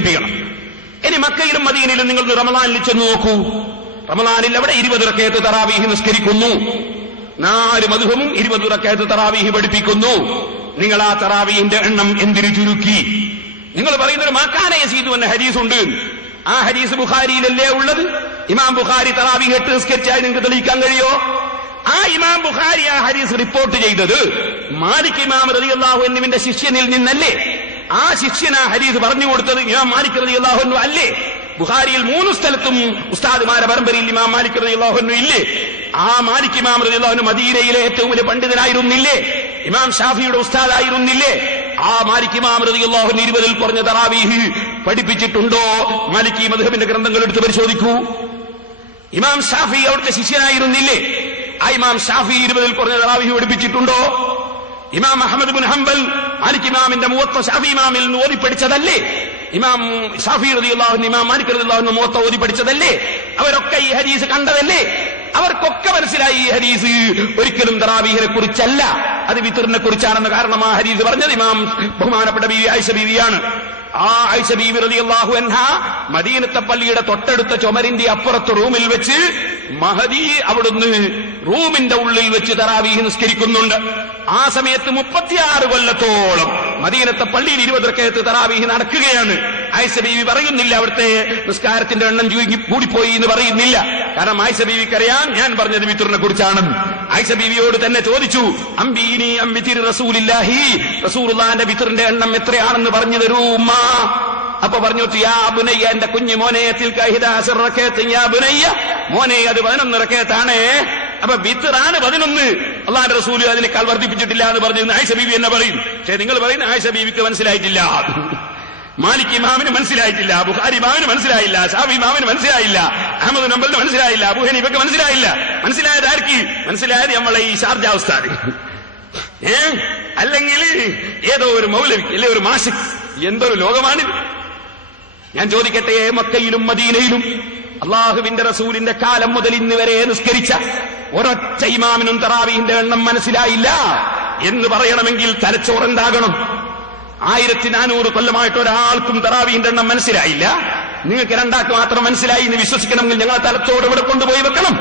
പഠിപ്പിക്കണം. ഇനി മക്കയിലും മദീനയിലും നിങ്ങൾ റമളാനിൽ ചെന്ന് നോക്കൂ. റമളാനിൽ അവിടെ 20 റക്അത്ത് തറാവീഹ് നിസ്കരിക്കുന്നു. 4 മദ്ഹബും 20 റക്അത്ത് തറാവീഹ് പഠിപ്പിക്കുന്നു. നിങ്ങൾ ആ തറാവീഹിന്റെ എണ്ണം എന്തിനു ചുരുക്കി? നിങ്ങൾ പറയുന്നൊരു മാക്കാന യസീദു എന്ന ഹദീസുണ്ട്. ആ ഹദീസ് ബുഖാരിയിലല്ലേ ഉള്ളത്? ഇമാം ബുഖാരി തറാവീഹ് 8 നിസ്കരിച്ചാൽ നിങ്ങൾക്ക് തെളിയിക്കാൻ കഴിയോ? ആ ഇമാം ബുഖാരി ആ ഹദീസ് റിപ്പോർട്ട് ചെയ്തത് മാലിക് ഇമാം റളിയല്ലാഹു അൻഹുവിന്റെ ശിഷ്യനിൽ നിന്നല്ലേ? ആ ശിഷ്യൻ ആ ഹദീസ് പറഞ്ഞു കൊടുത്തത് ഇമാം മാലിക് റളിയല്ലാഹു അൻഹു അല്ലേ? ബുഖാരിയിൽ 3 സ്ഥലത്തും ഉസ്താദുമാരെ പരമ്പരയിൽ ഇമാം മാലിക് റളിയല്ലാഹു അൻഹു ഇല്ലേ? ആ മാലിക് ഇമാം റളിയല്ലാഹു അൻഹു മദീനയിലെ ഏറ്റവും വലിയ പണ്ഡിതനായിരുന്നില്ലേ? ഇമാം ഷാഫിയുടെ ഉസ്താദായിരുന്നില്ലേ? ആ മാലിക് ഇമാം റളിയല്ലാഹു അൻഹു 20-ൽ കുറഞ്ഞ തറാവീഹ് പഠിപ്പിച്ചിട്ടുണ്ടോ? മാലികി മദ്ഹബിന്റെ ഗ്രന്ഥങ്ങൾ എടുത്ത് പരിശോധിക്കൂ. ഇമാം ഷാഫി അവിടുത്തെ ശിഷ്യനായിരുന്നില്ലേ? ആ ഇമാം ഷാഫി 20-ൽ കുറഞ്ഞ തറാവീഹ് പഠിപ്പിച്ചിട്ടുണ്ടോ? ഇമാം അഹ്മദ് ബിൻ ഹംബൽ മാലിക് ഇമാമിന്റെ മുവത്ത ഷാഫി ഇമാമിൽ നിന്ന് ഓതി പഠിച്ചതല്ലേ? ഇമാം ഷാഫി റളിയല്ലാഹു അൻഹു ഇമാം മാലിക് റളിയല്ലാഹു അൻഹു മുവത്ത ഓതി പഠിച്ചതല്ലേ? അവരൊക്കെ ഈ ഹദീസ് കണ്ടതല്ലേ? അവർക്കൊക്കെ മനസ്സിലായി ഈ ഹദീസ് ഒരിക്കലും തറാവീഹിനെ കുറിച്ചല്ല, അത് വിത്റിനെ കുറിച്ചാണെന്ന്. കാരണം ആ ഹദീസ് പറഞ്ഞത് ഇമാം ബഹുമാനപ്പെട്ട ബീവി ആയിഷ ബീവിയാണ്. ആ ആയിഷ ബീവി റളിയല്ലാഹു അൻഹാ മദീനത്തെ പള്ളിയുടെ തൊട്ടടുത്ത ചുമരിന്റെ അപ്പുറത്ത് റൂമിൽ വെച്ച് മഹദി അവിടുന്ന് റൂമിന്റെ ഉള്ളിൽ വെച്ച് തറാവീഹ് നിസ്കരിക്കുന്നുണ്ട്. ആ സമയത്ത് 36 കൊല്ലത്തോളം മദീനത്തെ പള്ളിയിൽ 20 റക്അത്ത് തറാവീഹ് നടക്കുകയാണ്. ആയിഷ ബീവി പറയുന്നില്ല അവിടുത്തെ നിസ്കാരത്തിന്റെ എണ്ണം കൂടിപ്പോയി എന്ന് പറയുന്നില്ല. കാരണം ആയിഷ ബീവിക്കറിയാം ഞാൻ പറഞ്ഞത് വിത്റിനെ കുറിച്ചാണ്. ആയിഷ ബീവിയോട് തന്നെ ചോദിച്ചു, അംബീനി അംബിതിർ റസൂലില്ലാഹി, റസൂലുള്ളാഹിന്റെ വിത്റിന്റെ എണ്ണം എത്രയാണെന്ന് പറഞ്ഞു തരൂ ഉമ്മ. അപ്പൊ പറഞ്ഞു, യാ ബുനയ്യ, എന്റെ കുഞ്ഞു മോനെ, തിൽക 11 റക്അത്ത്, യാ ബുനയ്യ, മോനെ അത് 11 റക്അത്താണ്. അപ്പൊ വിത്റാണ് 11. അല്ലാഹുവിന്റെ റസൂൽ അതിനേക്കാൾ വർദ്ധിപ്പിച്ചിട്ടില്ല എന്ന് പറഞ്ഞു ആയിഷ ബീവി എന്നെ പറയും. പക്ഷേ നിങ്ങൾ പറയുന്ന ആയിഷ ബീവിക്ക് മനസ്സിലായിട്ടില്ല, മാലിക് ഇമാമിന് മനസ്സിലായിട്ടില്ല, ബുഖാരി ഇമാമിന് മനസ്സിലായില്ല, ഷാഫി ഇമാമിന് മനസ്സിലായില്ല, അഹ്മദ് ബിൻ ഹംബലിന് മനസ്സിലായില്ല, അബൂ ഹനീഫയ്ക്ക് മനസ്സിലായില്ല. മനസ്സിലായത് ആർക്ക്? മനസ്സിലായത് നമ്മളെ ഈ ഷാർജ ഉസ്താദ്, അല്ലെങ്കിൽ ഏതോ ഒരു മൗലവി, അല്ലെ ഒരു മാഷിക്. എന്തൊരു ലോകമാണിത്! ഞാൻ ചോദിക്കട്ടെ, മക്കയിലും മദീനയിലും അള്ളാഹുവിന്റെ റസൂലിന്റെ കാലം മുതൽ ഇന്ന് വരെ നിസ്കരിച്ച ഒരൊറ്റ ഇമാമിനും തറാവീഹിന്റെ എണ്ണം മനസ്സിലായില്ല എന്ന് പറയണമെങ്കിൽ തലച്ചോറുണ്ടാകണം. 1400 കൊല്ലമായിട്ട് ഒരാൾക്കും തറാവീഹിന്റെ എണ്ണം മനസ്സിലായില്ല. നിങ്ങൾക്ക് രണ്ടാൾക്ക് മാത്രം മനസ്സിലായി എന്ന് വിശ്വസിക്കണമെങ്കിൽ ഞങ്ങൾ തലച്ചോറ് ഇവിടെ കൊണ്ടുപോയി വെക്കണം.